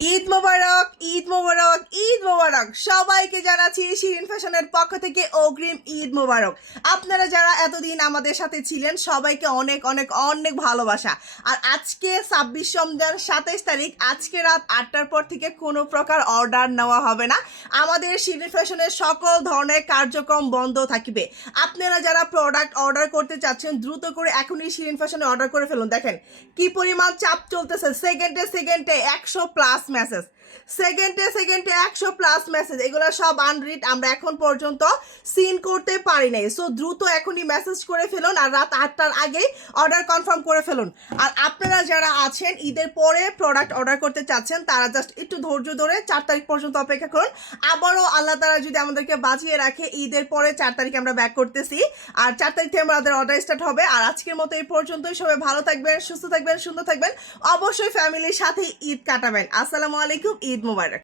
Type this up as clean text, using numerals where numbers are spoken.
ঈদ মোবারক, ঈদ মোবারক, ঈদ মোবারক। সবাইকে জানাচ্ছি শিরিন ফ্যাশনের পক্ষ থেকে অগ্রিম ঈদ মোবারক। আপনারা যারা এতদিন আমাদের সাথে ছিলেন সবাইকে অনেক অনেক অনেক ভালোবাসা। আর আজকে ২৬ রমজান ২৭ তারিখ, আজকে রাত ৮টার পর থেকে কোনো প্রকার অর্ডার নেওয়া হবে না। আমাদের শিরিন ফ্যাশনের সকল ধরনের কার্যক্রম বন্ধ থাকবে। আপনারা যারা প্রোডাক্ট অর্ডার করতে চাচ্ছেন দ্রুত করে এখনই শিরিন ফ্যাশনে অর্ডার করে ফেলুন। দেখেন কি পরিমাণ চাপ চলতেছে, সেকেন্ডে সেকেন্ডে ১০০+ মেসেজ, সেকেন্ডে সেকেন্ডে ১০০+ মেসেজ, এগুলো সব আনরিড, আমরা এখন পর্যন্ত সিন করতে পারি নাই। সো দ্রুত এখনই মেসেজ করে ফেলুন আর রাত ৮টার আগেই অর্ডার কনফার্ম করে ফেলুন। আর আপনারা যারা আছেন ঈদের পরে প্রোডাক্ট অর্ডার করতে চাচ্ছেন তারা জাস্ট একটু ধৈর্য ধরে ৪ তারিখ পর্যন্ত অপেক্ষা করুন। আবারও আল্লাহ তাআলা যদি আমাদেরকে বাঁচিয়ে রাখে ঈদের পরে ৪ তারিখে আমরা ব্যাক করতেছি। আর ৪ তারিখ থেকে আমাদের অর্ডার স্টার্ট হবে। আর আজকের মতো এই পর্যন্তই। সবাই ভালো থাকবেন, সুস্থ থাকবেন, সুন্দর থাকবেন, অবশ্যই ফ্যামিলির সাথে ঈদ কাটাবেন। আসসালামু আলাইকুম, ঈদ মোবারক।